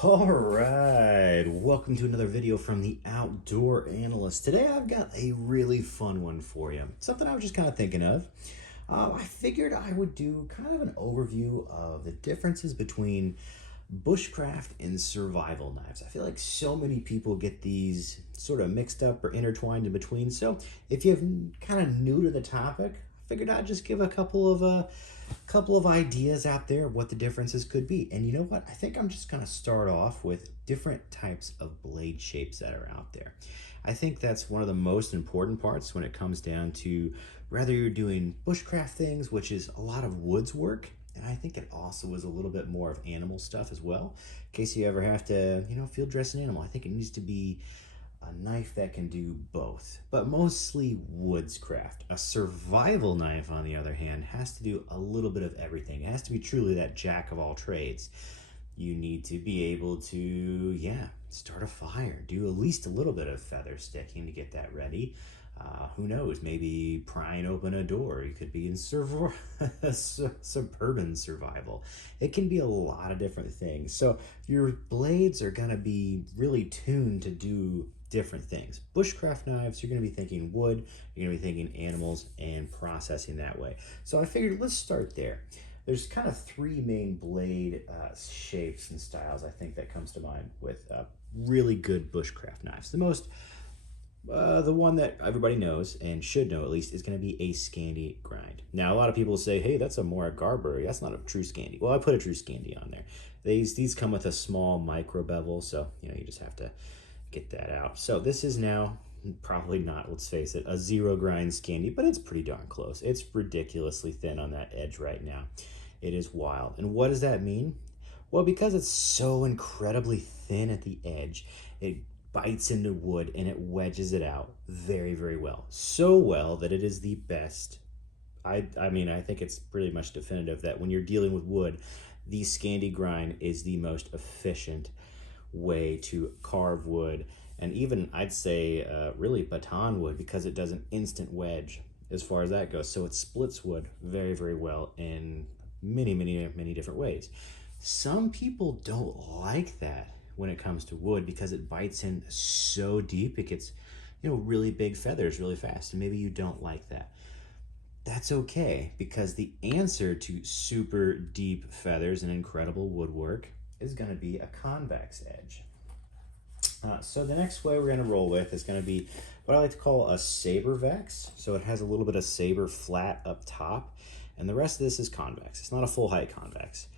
All right, welcome to another video from the Outdoor Analyst. Today I've got a really fun one for you. Something I was just kind of thinking of. I figured I would do kind of an overview of the differences between bushcraft and survival knives. I feel like so many people get these sort of mixed up or intertwined in between. So if you're kind of new to the topic, I figured I'd just give a couple of ideas out there of what the differences could be. And you know what? I think I'm just going to start off with different types of blade shapes that are out there. I think that's one of the most important parts when it comes down to whether you're doing bushcraft things, which is a lot of woods work, and I think it also is a little bit more of animal stuff as well. In case you ever have to, field dress an animal, I think it needs to be a knife that can do both, but mostly woodscraft. A survival knife, on the other hand, has to do a little bit of everything. It has to be truly that jack of all trades. You need to be able to, start a fire, do at least a little bit of feather sticking to get that ready. Who knows, maybe prying open a door. You could be in suburban survival. It can be a lot of different things. So your blades are gonna be really tuned to do different things. Bushcraft knives, you're gonna be thinking wood, you're gonna be thinking animals and processing that way. So I figured let's start there. There's kind of three main blade shapes and styles I think that comes to mind with really good bushcraft knives. The one that everybody knows and should know at least is going to be a Scandi grind. Now, a lot of people say, hey, that's a more Garbury. That's not a true Scandi. Well, I put a true Scandi on there. These come with a small micro bevel, so you just have to get that out. So this is now probably not, let's face it, a zero grind Scandi, but it's pretty darn close. It's ridiculously thin on that edge right now. It is wild. And what does that mean? Well, because it's so incredibly thin at the edge, it bites into wood and it wedges it out very, very well. So well that it is the best. I think it's pretty much definitive that when you're dealing with wood, the Scandi grind is the most efficient way to carve wood, and even I'd say really baton wood, because it does an instant wedge as far as that goes. So it splits wood very, very well in many, many, many different ways. Some people don't like that when it comes to wood because it bites in so deep. It gets, really big feathers really fast, and maybe you don't like that. That's okay, because the answer to super deep feathers and incredible woodwork is going to be a convex edge. So the next way we're going to roll with is going to be what I like to call a saber vex. So it has a little bit of saber flat up top, and the rest of this is convex. It's not a full height convex.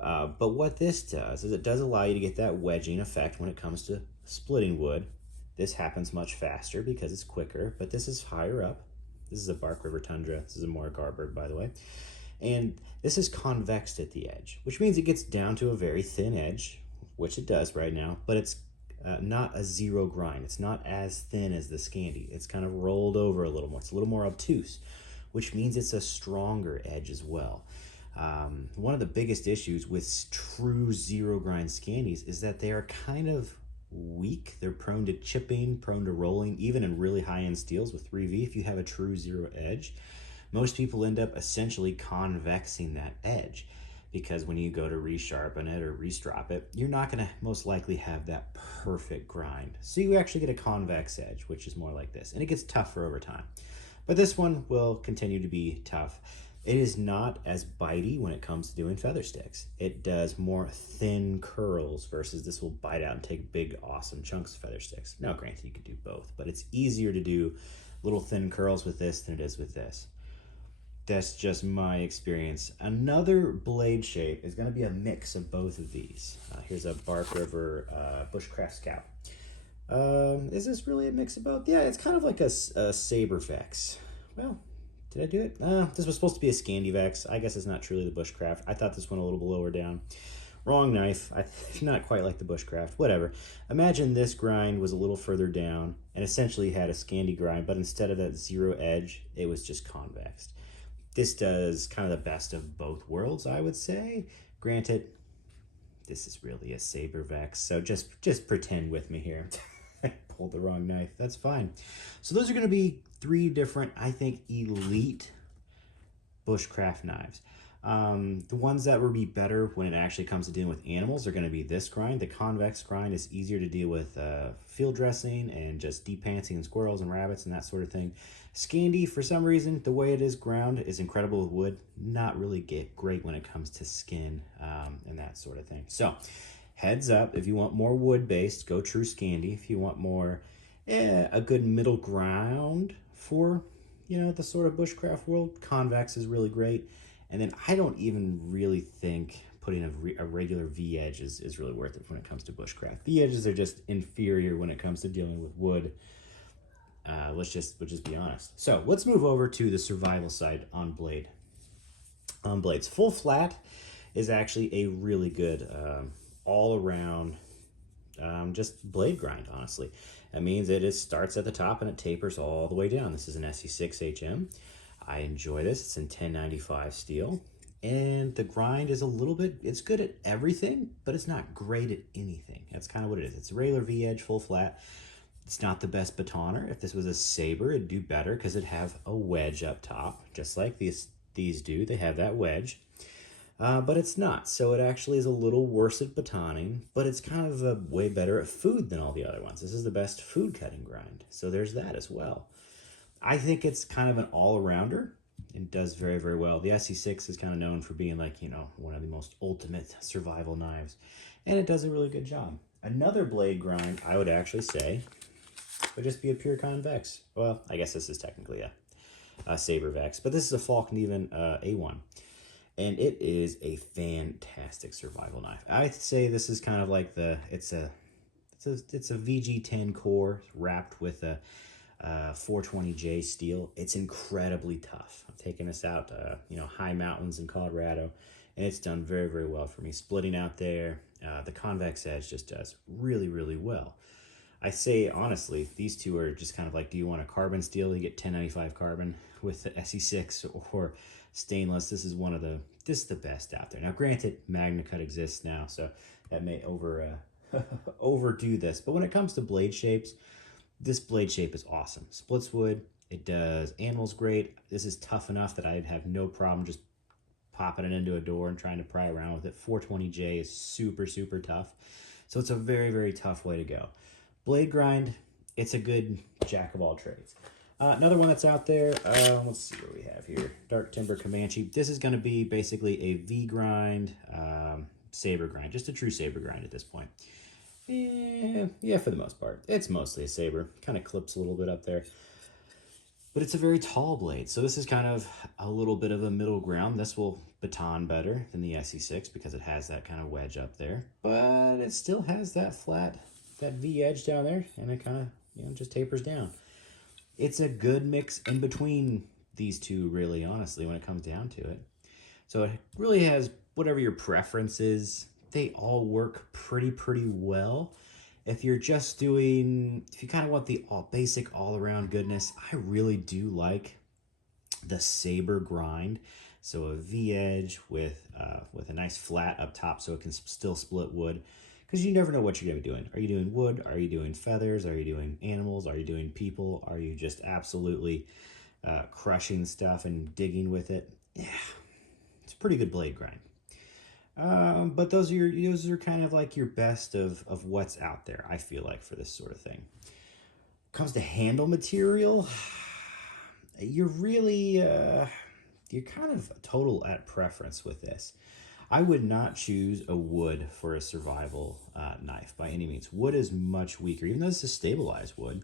But what this does is it does allow you to get that wedging effect when it comes to splitting wood. This happens much faster because it's quicker, but this is higher up. This is a Bark River Tundra. This is a more Garbird, by the way. And this is convexed at the edge, which means it gets down to a very thin edge, which it does right now, but it's not a zero grind. It's not as thin as the Scandi. It's kind of rolled over a little more. It's a little more obtuse, which means it's a stronger edge as well. One of the biggest issues with true zero grind Scandis is that they are kind of weak. They're prone to chipping, prone to rolling, even in really high-end steels with 3V. If you have a true zero edge, most people end up essentially convexing that edge, because when you go to resharpen it or restrop it, you're not going to most likely have that perfect grind. So you actually get a convex edge, which is more like this, and it gets tougher over time. But this one will continue to be tough. It is not as bitey when it comes to doing feather sticks. It does more thin curls versus this will bite out and take big, awesome chunks of feather sticks. Now, granted, you could do both, but it's easier to do little thin curls with this than it is with this. That's just my experience. Another blade shape is going to be a mix of both of these. Here's a Bark River Bushcraft Scout. Is this really a mix of both? Yeah, it's kind of like a saber vex. Well, did I do it? This was supposed to be a Scandi vex. I guess it's not truly the Bushcraft. I thought this one a little lower down. Wrong knife. Not quite like the Bushcraft. Whatever. Imagine this grind was a little further down and essentially had a Scandi grind, but instead of that zero edge, it was just convexed. This does kind of the best of both worlds, I would say. Granted, this is really a saber vex, so just pretend with me here. I pulled the wrong knife. That's fine. So those are going to be three different, I think, elite bushcraft knives. The ones that would be better when it actually comes to dealing with animals are going to be this grind. The convex grind is easier to deal with field dressing and just deep pantsing squirrels and rabbits and that sort of thing. Scandi, for some reason, the way it is ground is incredible with wood. Not really great when it comes to skin and that sort of thing. So, heads up, if you want more wood-based, go true Scandi. If you want more, a good middle ground for, the sort of bushcraft world, convex is really great. And then I don't even really think putting a regular V-edge is really worth it when it comes to bushcraft. V-edges are just inferior when it comes to dealing with wood. Let's just be honest. So let's move over to the survival side on blades. Full flat is actually a really good all around just blade grind, honestly. That means it starts at the top and it tapers all the way down. This is an SE6HM. I enjoy this. It's in 1095 steel. And the grind is it's good at everything, but it's not great at anything. That's kind of what it is. It's a regular V-edge, full flat. It's not the best batoner. If this was a saber, it'd do better because it'd have a wedge up top, just like these do. They have that wedge. But it's not. So it actually is a little worse at batoning, but it's kind of way better at food than all the other ones. This is the best food cutting grind. So there's that as well. I think it's kind of an all-arounder and does very, very well. The SE6 is kind of known for being like, one of the most ultimate survival knives, and it does a really good job. Another blade grind, I would actually say, would just be a pure convex. Well, I guess this is technically a Saber Vex, but this is a Falkneven A1, and it is a fantastic survival knife. I'd say this is kind of like it's a VG10 core wrapped with a 420J steel. It's incredibly tough. I'm taking this out, high mountains in Colorado, and it's done very, very well for me. Splitting out there, the convex edge just does really, really well. I say, honestly, these two are just kind of like, do you want a carbon steel? You get 1095 carbon with the SE6 or stainless. This is the best out there. Now, granted, MagnaCut exists now, so that may overdo this. But when it comes to blade shapes, this blade shape is awesome. Splits wood. It does animals great. This is tough enough that I'd have no problem just popping it into a door and trying to pry around with it. 420J is super, super tough. So it's a very, very tough way to go. Blade grind, it's a good jack of all trades. Another one that's out there, let's see what we have here. Dark Timber Comanche. This is going to be basically a V grind, saber grind. Just a true saber grind at this point. Yeah, for the most part. It's mostly a saber. Kind of clips a little bit up there. But it's a very tall blade. So this is kind of a little bit of a middle ground. This will baton better than the SE6 because it has that kind of wedge up there. But it still has that that V edge down there. And it kind of, just tapers down. It's a good mix in between these two, really, honestly, when it comes down to it. So it really has whatever your preference is. They all work pretty well. If you're just if you kind of want the basic all-around goodness, I really do like the Saber grind. So a V-edge with a nice flat up top so it can still split wood. Because you never know what you're going to be doing. Are you doing wood? Are you doing feathers? Are you doing animals? Are you doing people? Are you just absolutely crushing stuff and digging with it? Yeah, it's a pretty good blade grind. But those are kind of like your best of what's out there, I feel like, for this sort of thing. When it comes to handle material, you're really, you're kind of total at preference with this. I would not choose a wood for a survival knife by any means. Wood is much weaker, even though this is stabilized wood.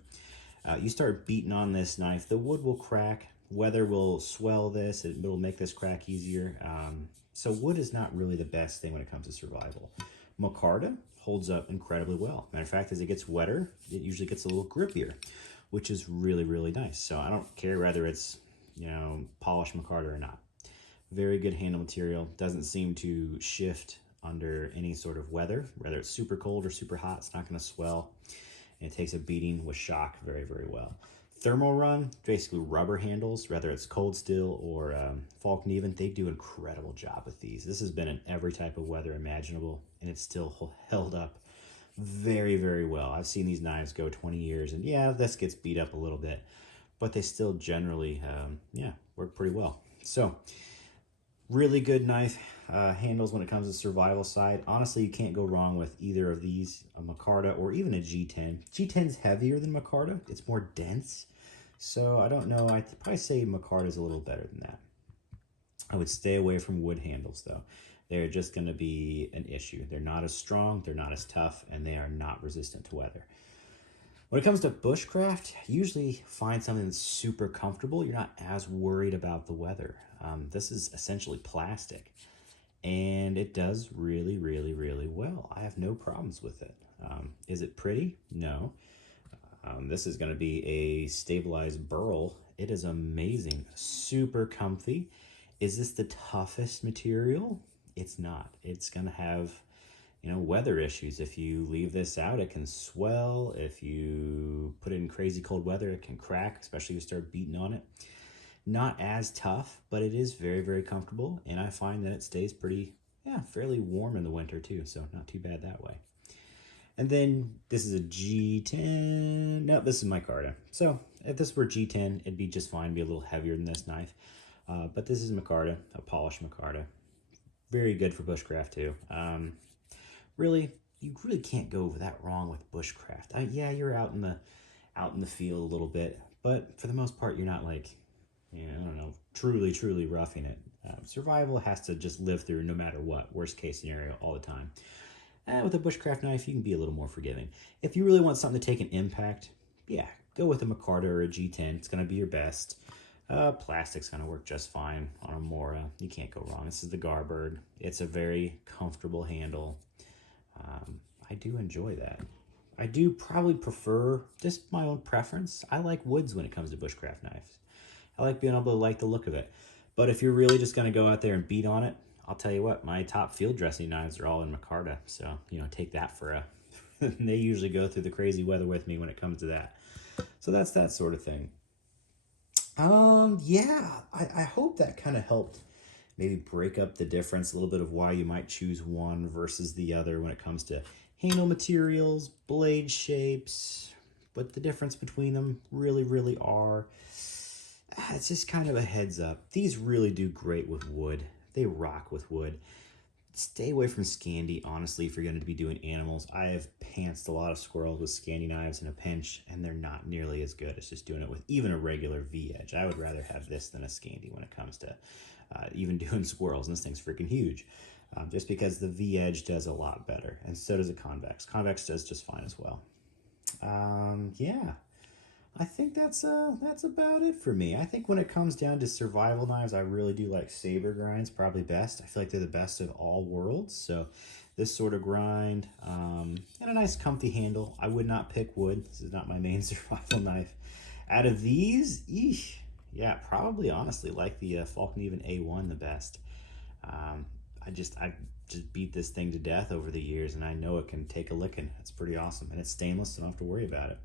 You start beating on this knife, the wood will crack. Weather will swell this, it will make this crack easier. So wood is not really the best thing when it comes to survival. Micarta holds up incredibly well. Matter of fact, as it gets wetter, it usually gets a little grippier, which is really, really nice. So I don't care whether it's, polished micarta or not. Very good handle material. Doesn't seem to shift under any sort of weather, whether it's super cold or super hot. It's not going to swell. And it takes a beating with shock very, very well. Thermal run, basically rubber handles, whether it's cold steel or Falkneven, they do an incredible job with these. This has been in every type of weather imaginable, and it's still held up very, very well. I've seen these knives go 20 years, and yeah, this gets beat up a little bit, but they still generally, work pretty well. So Really good knife handles when it comes to survival side. Honestly, you can't go wrong with either of these, a micarta or even a G10. G10's heavier than micarta. It's more dense. So I don't know. I'd probably say micarta's a little better than that. I would stay away from wood handles though. They're just going to be an issue. They're not as strong, they're not as tough, and they are not resistant to weather. When it comes to bushcraft, usually find something that's super comfortable. You're not as worried about the weather. This is essentially plastic, and it does really, really, really well. I have no problems with it. Is it pretty? No. This is going to be a stabilized burl. It is amazing, super comfy. Is this the toughest material? It's not. It's going to have, weather issues. If you leave this out, it can swell. If you put it in crazy cold weather, it can crack, especially if you start beating on it. Not as tough, but it is very, very comfortable. And I find that it stays fairly warm in the winter too. So not too bad that way. And then this is a G10. No, this is micarta. So if this were G10, it'd be just fine. Be a little heavier than this knife. But this is micarta, a polished micarta. Very good for bushcraft too. You really can't go that wrong with bushcraft. Yeah, you're out in the field a little bit, but for the most part, you're not like, I don't know, truly roughing it. Survival has to just live through no matter what, worst case scenario all the time. With a bushcraft knife, you can be a little more forgiving. If you really want something to take an impact, yeah, go with a micarta or a G10. It's going to be your best. Plastic's going to work just fine on a Mora. You can't go wrong. This is the Garbird. It's a very comfortable handle. I do enjoy that. I do probably prefer, just my own preference, I like woods when it comes to bushcraft knives. I like being able to like the look of it. But if you're really just going to go out there and beat on it, I'll tell you what, my top field dressing knives are all in micarta. So, take that for a... they usually go through the crazy weather with me when it comes to that. So that's that sort of thing. Yeah, I hope that kind of helped maybe break up the difference, a little bit of why you might choose one versus the other when it comes to handle materials, blade shapes, what the difference between them really are. It's just kind of a heads up. These really do great with wood. They rock with wood. Stay away from Scandi, honestly, if you're going to be doing animals. I have pantsed a lot of squirrels with Scandi knives in a pinch, and they're not nearly as good as just doing it with even a regular V-edge. I would rather have this than a Scandi when it comes to even doing squirrels, and this thing's freaking huge. Just because the V-edge does a lot better, and so does a convex. Convex does just fine as well. Yeah. I think that's about it for me. I think when it comes down to survival knives, I really do like saber grinds probably best. I feel like they're the best of all worlds. So this sort of grind and a nice comfy handle. I would not pick wood. This is not my main survival knife. Out of these, yeah, probably honestly like the Falcon Even A1 the best. I just beat this thing to death over the years, and I know it can take a licking. It's pretty awesome, and it's stainless, so I don't have to worry about it.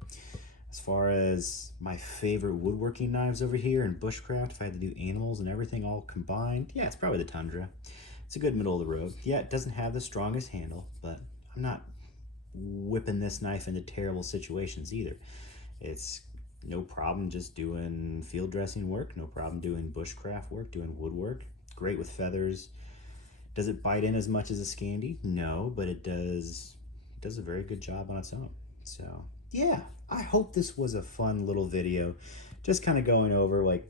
As far as my favorite woodworking knives over here in bushcraft, if I had to do animals and everything all combined, yeah, it's probably the Tundra. It's a good middle of the road. Yeah, it doesn't have the strongest handle, but I'm not whipping this knife into terrible situations either. It's no problem just doing field dressing work, no problem doing bushcraft work, doing woodwork. Great with feathers. Does it bite in as much as a Scandi? No, but it does a very good job on its own. So yeah, I hope this was a fun little video, just kind of going over like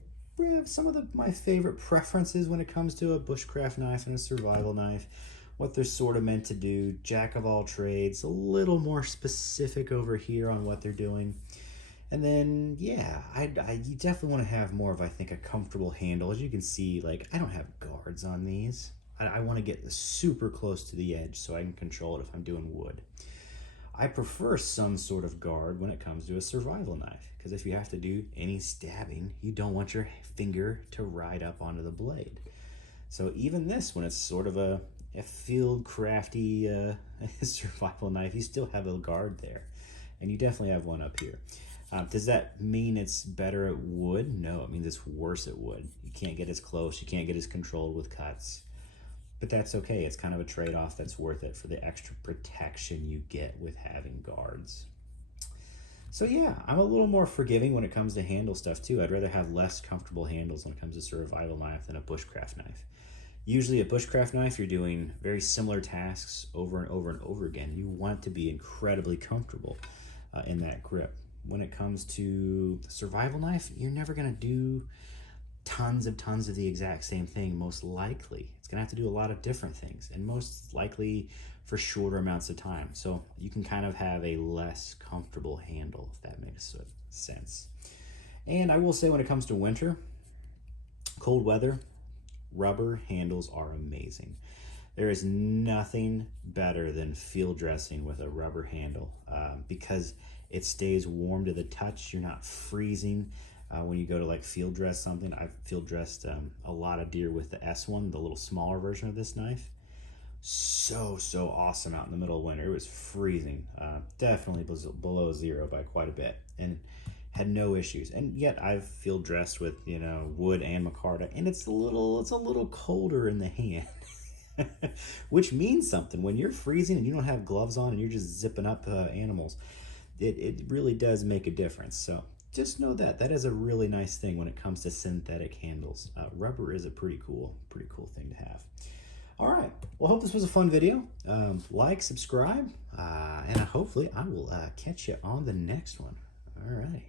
some of my favorite preferences when it comes to a bushcraft knife and a survival knife, what they're sort of meant to do, jack of all trades, a little more specific over here on what they're doing. And then, yeah, you definitely want to have more of, I think, a comfortable handle. As you can see, like, I don't have guards on these. I want to get super close to the edge so I can control it if I'm doing wood. I prefer some sort of guard when it comes to a survival knife, because if you have to do any stabbing, you don't want your finger to ride up onto the blade. So even this, when it's sort of a field crafty survival knife, you still have a guard there, and you definitely have one up here. Does that mean it's better at wood? No, it means it's worse at wood. You can't get as close, you can't get as controlled with cuts. But that's okay. It's kind of a trade-off that's worth it for the extra protection you get with having guards. So yeah, I'm a little more forgiving when it comes to handle stuff too. I'd rather have less comfortable handles when it comes to survival knife than a bushcraft knife. Usually a bushcraft knife, you're doing very similar tasks over and over and over again. You want to be incredibly comfortable in that grip. When it comes to the survival knife, you're never gonna do tons of the exact same thing, most likely. It's gonna have to do a lot of different things, and most likely for shorter amounts of time. So you can kind of have a less comfortable handle, if that makes sense. And I will say, when it comes to winter, cold weather, rubber handles are amazing. There is nothing better than field dressing with a rubber handle because it stays warm to the touch. You're not freezing when you go to like field dress something. I've field dressed a lot of deer with the S1, the little smaller version of this knife. So awesome out in the middle of winter. It was freezing, definitely below zero by quite a bit, and had no issues. And yet I've field dressed with, you know, wood and micarta, and it's a little colder in the hand. Which means something. When you're freezing and you don't have gloves on and you're just zipping up animals, it really does make a difference. So just know that is a really nice thing when it comes to synthetic handles. Rubber is a pretty cool thing to have. All right, well, I hope this was a fun video. Like, subscribe, and hopefully I will catch you on the next one. All right.